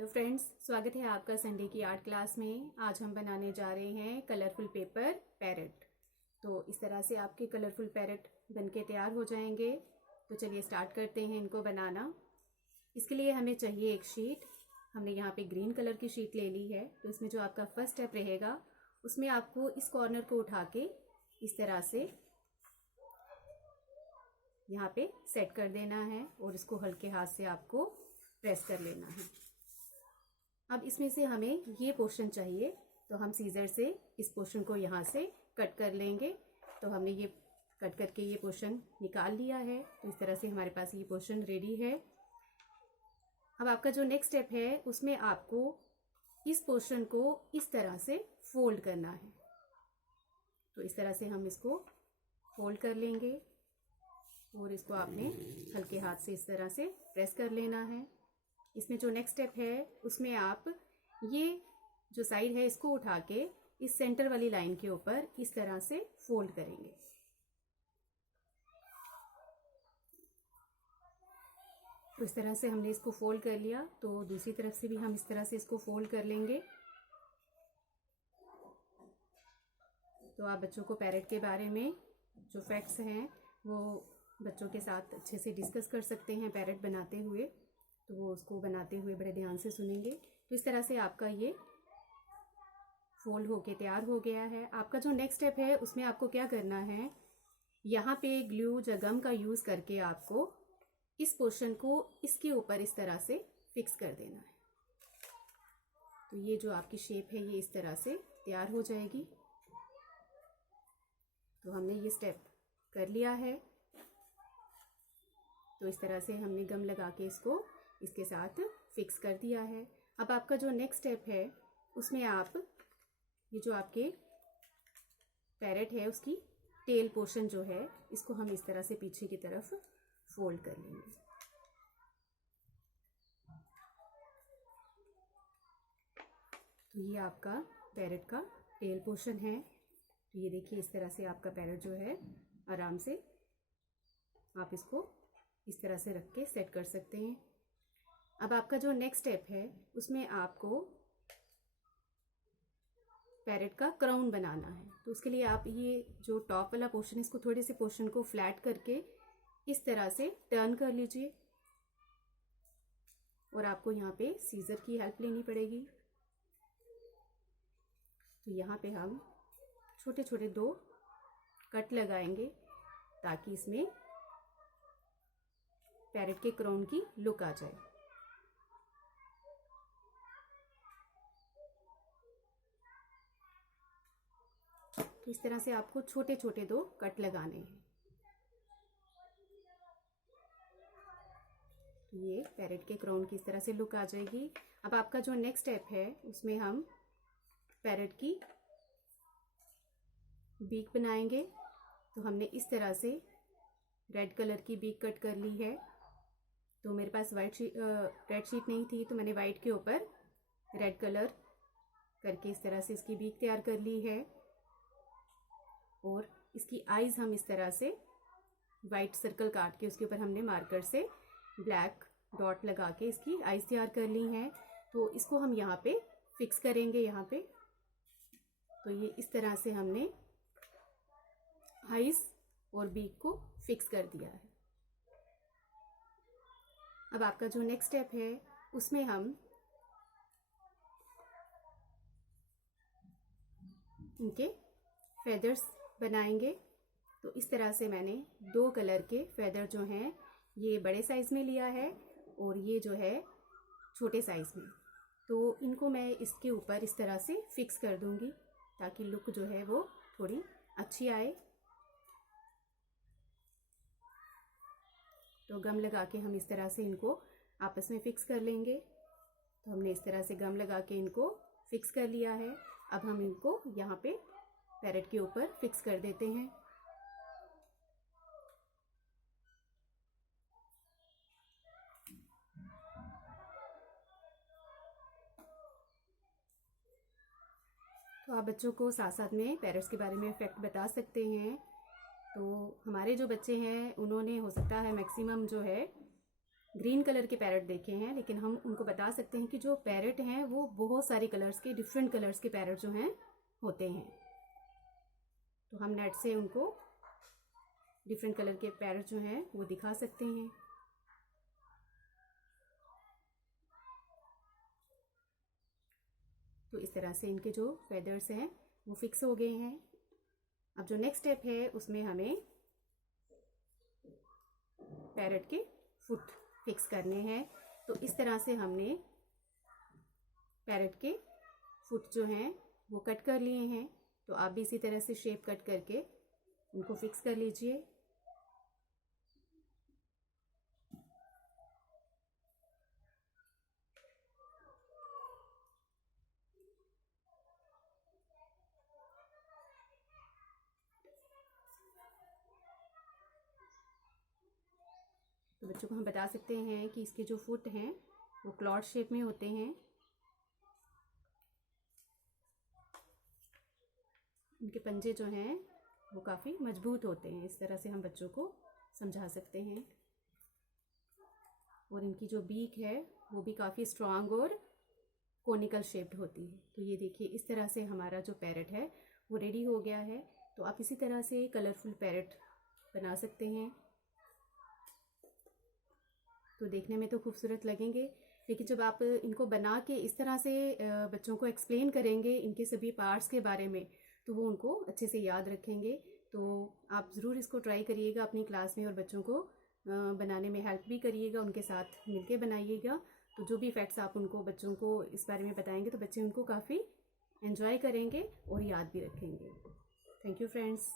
Hello friends, स्वागत है आपका संडे की आर्ट क्लास में। आज हम बनाने जा रहे हैं कलरफुल पेपर पैरेट। तो इस तरह से आपके कलरफुल पैरेट बनके तैयार हो जाएंगे। तो चलिए स्टार्ट करते हैं इनको बनाना। इसके लिए हमें चाहिए एक शीट। हमने यहाँ पे ग्रीन कलर की शीट ले ली है। तो इसमें जो आपका फर्स्ट स्टेप रहेगा उसमें आपको इस कॉर्नर को उठा के इस तरह से यहाँ पे सेट कर देना है और इसको हल्के हाथ से आपको प्रेस कर लेना है। अब इसमें से हमें ये पोर्शन चाहिए, तो हम सीजर से इस पोर्शन को यहाँ से कट कर लेंगे। तो हमने ये कट करके ये पोर्शन निकाल लिया है। तो इस तरह से हमारे पास ये पोर्शन रेडी है। अब आपका जो नेक्स्ट स्टेप है उसमें आपको इस पोर्शन को इस तरह से फोल्ड करना है। तो इस तरह से हम इसको फोल्ड कर लेंगे और इसको आपने हल्के हाथ से इस तरह से प्रेस कर लेना है। इसमें जो नेक्स्ट स्टेप है उसमें आप ये जो साइड है इसको उठा के इस सेंटर वाली लाइन के ऊपर इस तरह से फोल्ड करेंगे। तो इस तरह से हमने इसको फोल्ड कर लिया। तो दूसरी तरफ से भी हम इस तरह से इसको फोल्ड कर लेंगे। तो आप बच्चों को पैरेट के बारे में जो फैक्ट्स हैं वो बच्चों के साथ अच्छे से डिस्कस कर सकते हैं पैरेट बनाते हुए। तो वो उसको बनाते हुए बड़े ध्यान से सुनेंगे। तो इस तरह से आपका ये फोल्ड होके तैयार हो गया है। आपका जो नेक्स्ट स्टेप है उसमें आपको क्या करना है, यहाँ पे ग्लू या गम का यूज़ करके आपको इस पोर्शन को इसके ऊपर इस तरह से फिक्स कर देना है। तो ये जो आपकी शेप है ये इस तरह से तैयार हो जाएगी। तो हमने ये स्टेप कर लिया है। तो इस तरह से हमने गम लगा के इसको इसके साथ फिक्स कर दिया है। अब आपका जो नेक्स्ट स्टेप है उसमें आप ये जो आपके पैरेट है उसकी टेल पोर्शन जो है इसको हम इस तरह से पीछे की तरफ फोल्ड कर लेंगे। तो ये आपका पैरेट का टेल पोर्शन है। तो ये देखिए इस तरह से आपका पैरेट जो है आराम से आप इसको इस तरह से रख के सेट कर सकते हैं। अब आपका जो नेक्स्ट स्टेप है उसमें आपको पैरेट का क्राउन बनाना है। तो उसके लिए आप ये जो टॉप वाला पोर्शन है इसको थोड़े से पोर्शन को फ्लैट करके इस तरह से टर्न कर लीजिए और आपको यहाँ पे सीजर की हेल्प लेनी पड़ेगी। तो यहाँ पे हम छोटे छोटे 2 कट लगाएंगे ताकि इसमें पैरेट के क्राउन की लुक आ जाए। तो इस तरह से आपको छोटे छोटे 2 कट लगाने हैं। तो ये पैरेट के क्राउन की इस तरह से लुक आ जाएगी। अब आपका जो नेक्स्ट स्टेप है उसमें हम पैरेट की बीक बनाएंगे। तो हमने इस तरह से रेड कलर की बीक कट कर ली है। तो मेरे पास रेड शीट नहीं थी तो मैंने वाइट के ऊपर रेड कलर करके इस तरह से इसकी बीक तैयार कर ली है। और इसकी आईज हम इस तरह से वाइट सर्कल काट के उसके ऊपर हमने मार्कर से ब्लैक डॉट लगा के इसकी आईज तैयार कर ली हैं। तो इसको हम यहाँ पे फिक्स करेंगे यहाँ पे। तो ये इस तरह से हमने आईज और बीक को फिक्स कर दिया है। अब आपका जो नेक्स्ट स्टेप है उसमें हम इनके फेदर्स बनाएंगे। तो इस तरह से मैंने 2 कलर के फेदर जो हैं ये बड़े साइज में लिया है और ये जो है छोटे साइज में। तो इनको मैं इसके ऊपर इस तरह से फिक्स कर दूंगी ताकि लुक जो है वो थोड़ी अच्छी आए। तो गम लगा के हम इस तरह से इनको आपस में फिक्स कर लेंगे। तो हमने इस तरह से गम लगा के इनको फिक्स कर लिया है। अब हम इनको यहाँ पे पैरेट के ऊपर फिक्स कर देते हैं। तो आप बच्चों को साथ साथ में पैरेट्स के बारे में फैक्ट बता सकते हैं। तो हमारे जो बच्चे हैं उन्होंने हो सकता है मैक्सिमम जो है ग्रीन कलर के पैरट देखे हैं, लेकिन हम उनको बता सकते हैं कि जो पैरट हैं वो बहुत सारे कलर्स के, डिफरेंट कलर्स के पैरट जो हैं होते हैं। तो हम नेट से उनको डिफरेंट कलर के पैरट जो हैं वो दिखा सकते हैं। तो इस तरह से इनके जो फेदर्स हैं वो फिक्स हो गए हैं। अब जो नेक्स्ट स्टेप है उसमें हमें पैरट के फुट फिक्स करने हैं। तो इस तरह से हमने पैरट के फुट जो हैं वो कट कर लिए हैं। तो आप भी इसी तरह से शेप कट करके उनको फिक्स कर लीजिए। तो बच्चों को हम बता सकते हैं कि इसके जो फुट हैं वो क्लॉड शेप में होते हैं। इनके पंजे जो हैं वो काफ़ी मजबूत होते हैं। इस तरह से हम बच्चों को समझा सकते हैं। और इनकी जो बीक है वो भी काफ़ी स्ट्रांग और कोनिकल शेप्ड होती है। तो ये देखिए, इस तरह से हमारा जो पैरट है वो रेडी हो गया है। तो आप इसी तरह से कलरफुल पैरट बना सकते हैं। तो देखने में तो खूबसूरत लगेंगे, लेकिन जब आप इनको बना के इस तरह से बच्चों को एक्सप्लेन करेंगे इनके सभी पार्ट्स के बारे में, तो वो उनको अच्छे से याद रखेंगे। तो आप ज़रूर इसको ट्राई करिएगा अपनी क्लास में और बच्चों को बनाने में हेल्प भी करिएगा, उनके साथ मिलके बनाइएगा। तो जो भी फैक्ट्स आप उनको बच्चों को इस बारे में बताएंगे तो बच्चे उनको काफ़ी एंजॉय करेंगे और याद भी रखेंगे। Thank you friends.